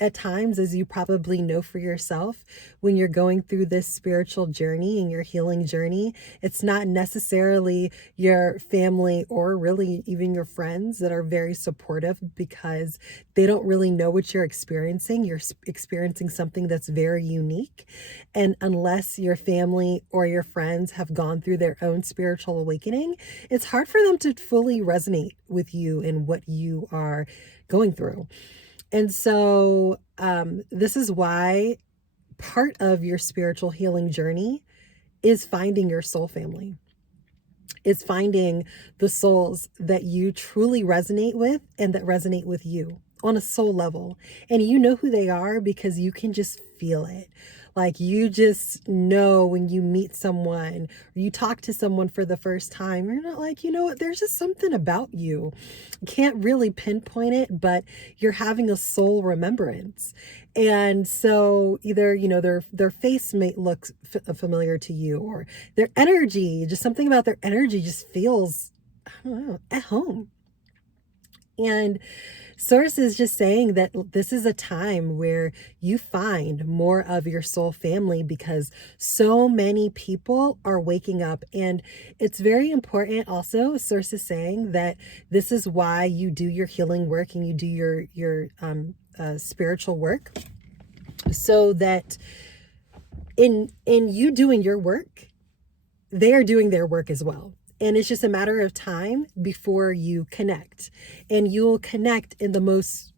at times, as you probably know for yourself, when you're going through this spiritual journey and your healing journey, it's not necessarily your family or really even your friends that are very supportive, because they don't really know what you're experiencing. You're experiencing something that's very unique. And unless your family or your friends have gone through their own spiritual awakening, it's hard for them to fully resonate with you and what you are going through. And so this is why part of your spiritual healing journey is finding your soul family. Is finding the souls that you truly resonate with and that resonate with you on a soul level. And you know who they are because you can just feel it. Like, you just know when you meet someone or you talk to someone for the first time, you're not like, you know what, there's just something about you. You can't really pinpoint it, but you're having a soul remembrance. And so either, you know, their face may look familiar to you, or their energy, just something about their energy just feels, I don't know, at home. And Source is just saying that this is a time where you find more of your soul family, because so many people are waking up. And it's very important also, Source is saying that this is why you do your healing work and you do your spiritual work, so that in you doing your work, they are doing their work as well. And it's just a matter of time before you connect. And you'll connect in the most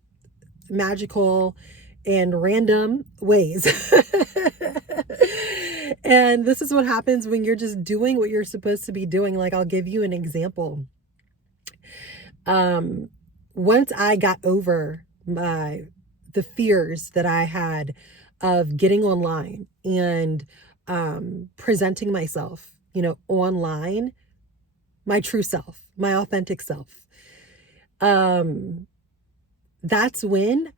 magical and random ways. And this is what happens when you're just doing what you're supposed to be doing. Like, I'll give you an example. Once I got over the fears that I had of getting online and presenting myself, you know, online, my true self, my authentic self. That's when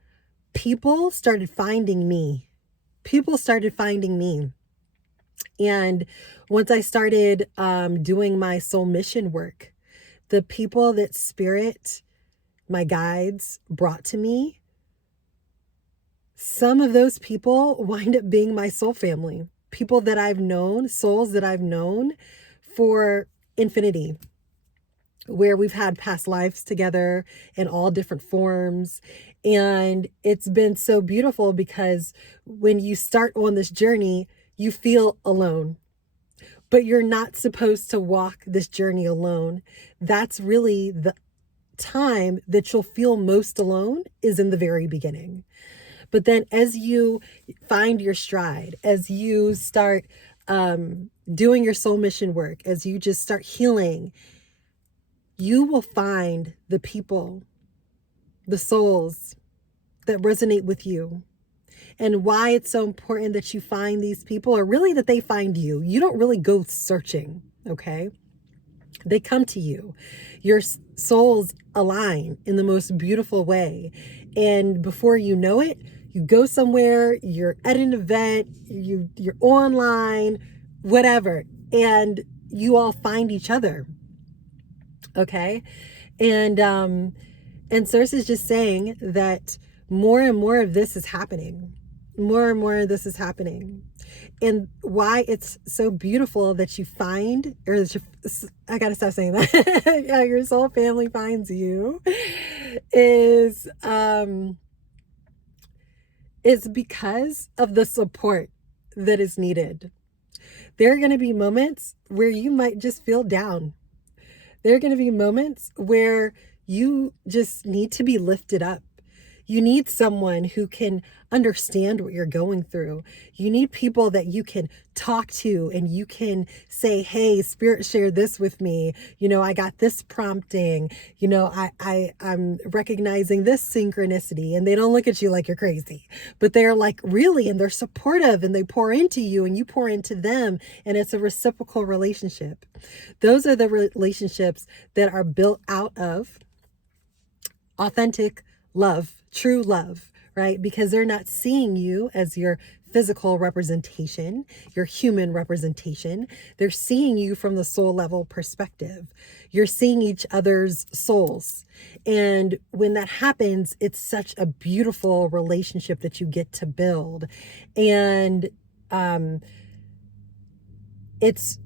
people started finding me. People started finding me. And once I started doing my soul mission work, the people that Spirit, my guides, brought to me, some of those people wind up being my soul family. People that I've known, souls that I've known for infinity, where we've had past lives together in all different forms. And it's been so beautiful, because when you start on this journey, you feel alone, but you're not supposed to walk this journey alone. That's really the time that you'll feel most alone, is in the very beginning. But then as you find your stride, as you start doing your soul mission work, as you just start healing, you will find the people, the souls that resonate with you. And why it's so important that you find these people, or really that they find you. You don't really go searching, okay? They come to you. Your souls align in the most beautiful way. And before you know it, you go somewhere, you're at an event, you're online, whatever, and you all find each other. Okay? And Source is just saying that more and more of this is happening. More and more of this is happening. And why it's so beautiful that you find, or that I gotta stop saying that. Yeah, your soul family finds you, is because of the support that is needed. There are going to be moments where you might just feel down. There are going to be moments where you just need to be lifted up. You need someone who can understand what you're going through. You need people that you can talk to and you can say, hey, Spirit shared this with me. You know, I got this prompting. You know, I'm recognizing this synchronicity. And they don't look at you like you're crazy, but they're like, really, and they're supportive and they pour into you and you pour into them. And it's a reciprocal relationship. Those are the relationships that are built out of authentic love, true love, right? Because they're not seeing you as your physical representation, your human representation. They're seeing you from the soul level perspective. You're seeing each other's souls. And when that happens, it's such a beautiful relationship that you get to build. And it's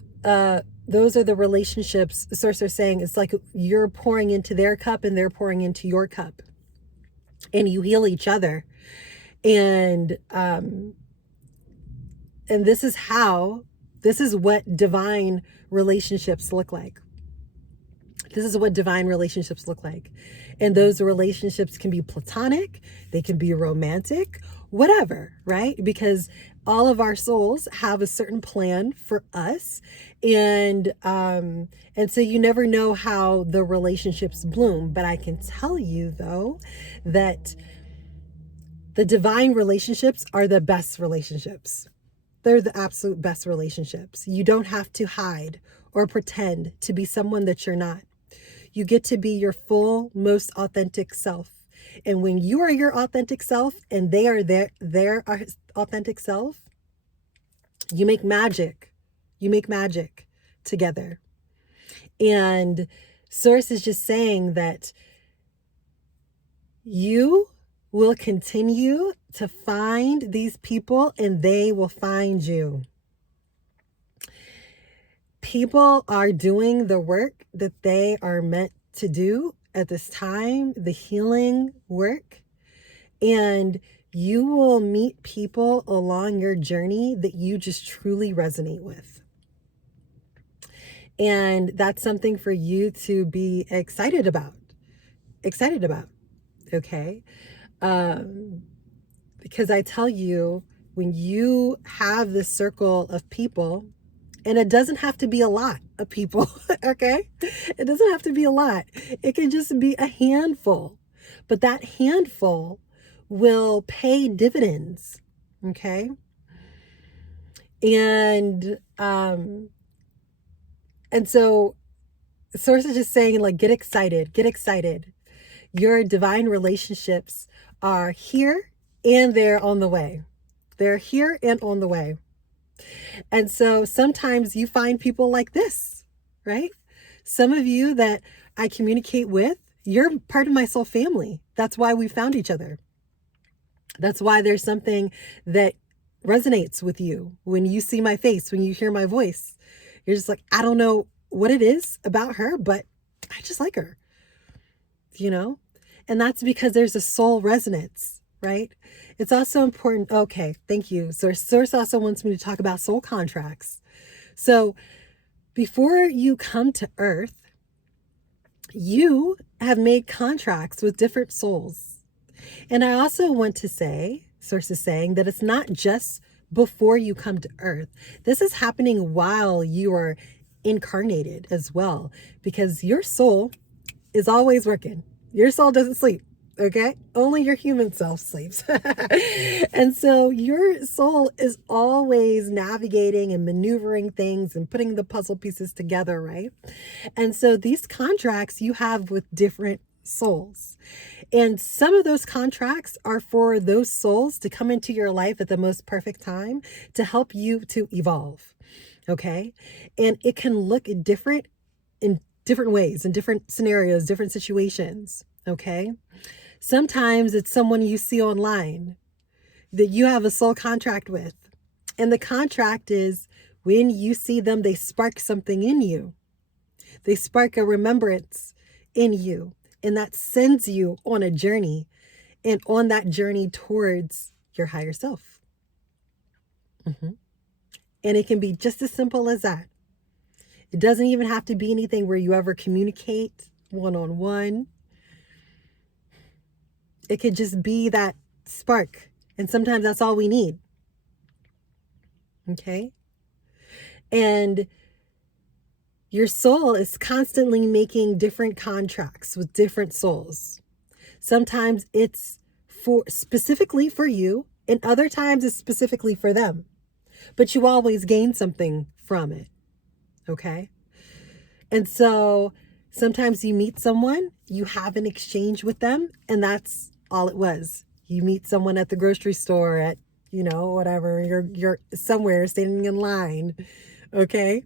those are the relationships. Source are saying it's like you're pouring into their cup and they're pouring into your cup, and you heal each other. And this is what divine relationships look like. This is what divine relationships look like. And those relationships can be platonic, they can be romantic, whatever, right? Because all of our souls have a certain plan for us. And so you never know how the relationships bloom. But I can tell you though, that the divine relationships are the best relationships. They're the absolute best relationships. You don't have to hide or pretend to be someone that you're not. You get to be your full, most authentic self. And when you are your authentic self and they are their authentic self, you make magic. You make magic together. And Source is just saying that you will continue to find these people and they will find you. People are doing the work that they are meant to do at this time, the healing work, and you will meet people along your journey that you just truly resonate with. And that's something for you to be excited about. Okay? Because I tell you, when you have this circle of people, and it doesn't have to be a lot of people, okay? It doesn't have to be a lot. It can just be a handful. But that handful will pay dividends, okay? And so Source is just saying, like, get excited, get excited. Your divine relationships are here and they're on the way. They're here and on the way. And so sometimes you find people like this, right? Some of you that I communicate with, you're part of my soul family. That's why we found each other. That's why there's something that resonates with you when you see my face, when you hear my voice. You're just like, I don't know what it is about her, but I just like her, you know? And that's because there's a soul resonance, right? It's also important. Okay, thank you. Source also wants me to talk about soul contracts. So before you come to Earth, you have made contracts with different souls. And I also want to say, Source is saying, that it's not just before you come to Earth. This is happening while you are incarnated as well, because your soul is always working. Your soul doesn't sleep, okay? Only your human self sleeps. And so your soul is always navigating and maneuvering things and putting the puzzle pieces together, right? And so these contracts you have with different souls. And some of those contracts are for those souls to come into your life at the most perfect time to help you to evolve, okay? And it can look different in different ways, in different scenarios, different situations, okay? Sometimes it's someone you see online that you have a soul contract with. And the contract is when you see them, they spark something in you. They spark a remembrance in you. And that sends you on a journey, and on that journey towards your higher self. And it can be just as simple as that. It doesn't even have to be anything where you ever communicate one-on-one. It could just be that spark. And sometimes that's all we need. Okay? And your soul is constantly making different contracts with different souls. Sometimes it's specifically for you, and other times it's specifically for them. But you always gain something from it. Okay? And so sometimes you meet someone, you have an exchange with them, and that's all it was. You meet someone at the grocery store, at, you know, whatever, you're somewhere standing in line, okay?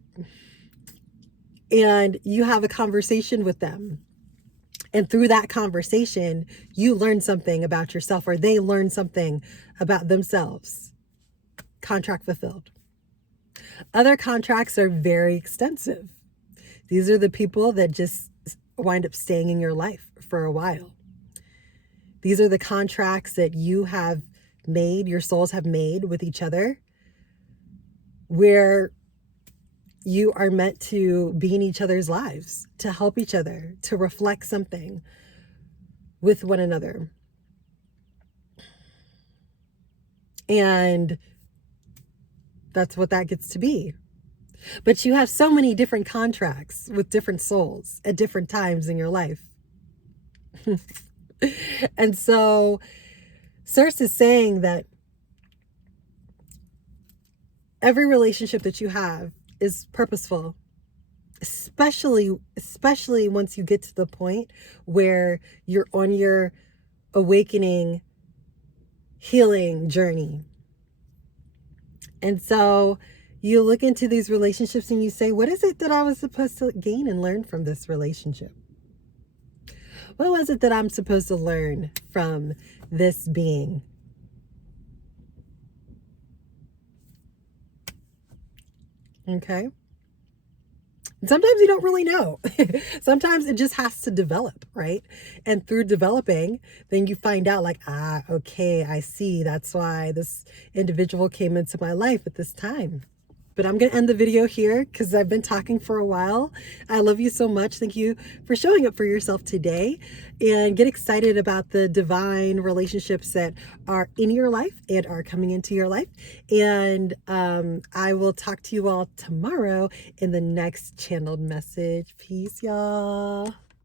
And you have a conversation with them. And through that conversation, you learn something about yourself, or they learn something about themselves. Contract fulfilled. Other contracts are very extensive. These are the people that just wind up staying in your life for a while. These are the contracts that you have made, your souls have made with each other, where you are meant to be in each other's lives, to help each other, to reflect something with one another. And that's what that gets to be. But you have so many different contracts with different souls at different times in your life. And so Circe is saying that every relationship that you have is purposeful, especially once you get to the point where you're on your awakening, healing journey. And so you look into these relationships and you say, what is it that I was supposed to gain and learn from this relationship? What was it that I'm supposed to learn from this being? Okay. And sometimes you don't really know. Sometimes it just has to develop, right? And through developing, then you find out like, okay, I see. That's why this individual came into my life at this time. But I'm going to end the video here because I've been talking for a while. I love you so much. Thank you for showing up for yourself today, and get excited about the divine relationships that are in your life and are coming into your life. And I will talk to you all tomorrow in the next channeled message. Peace, y'all.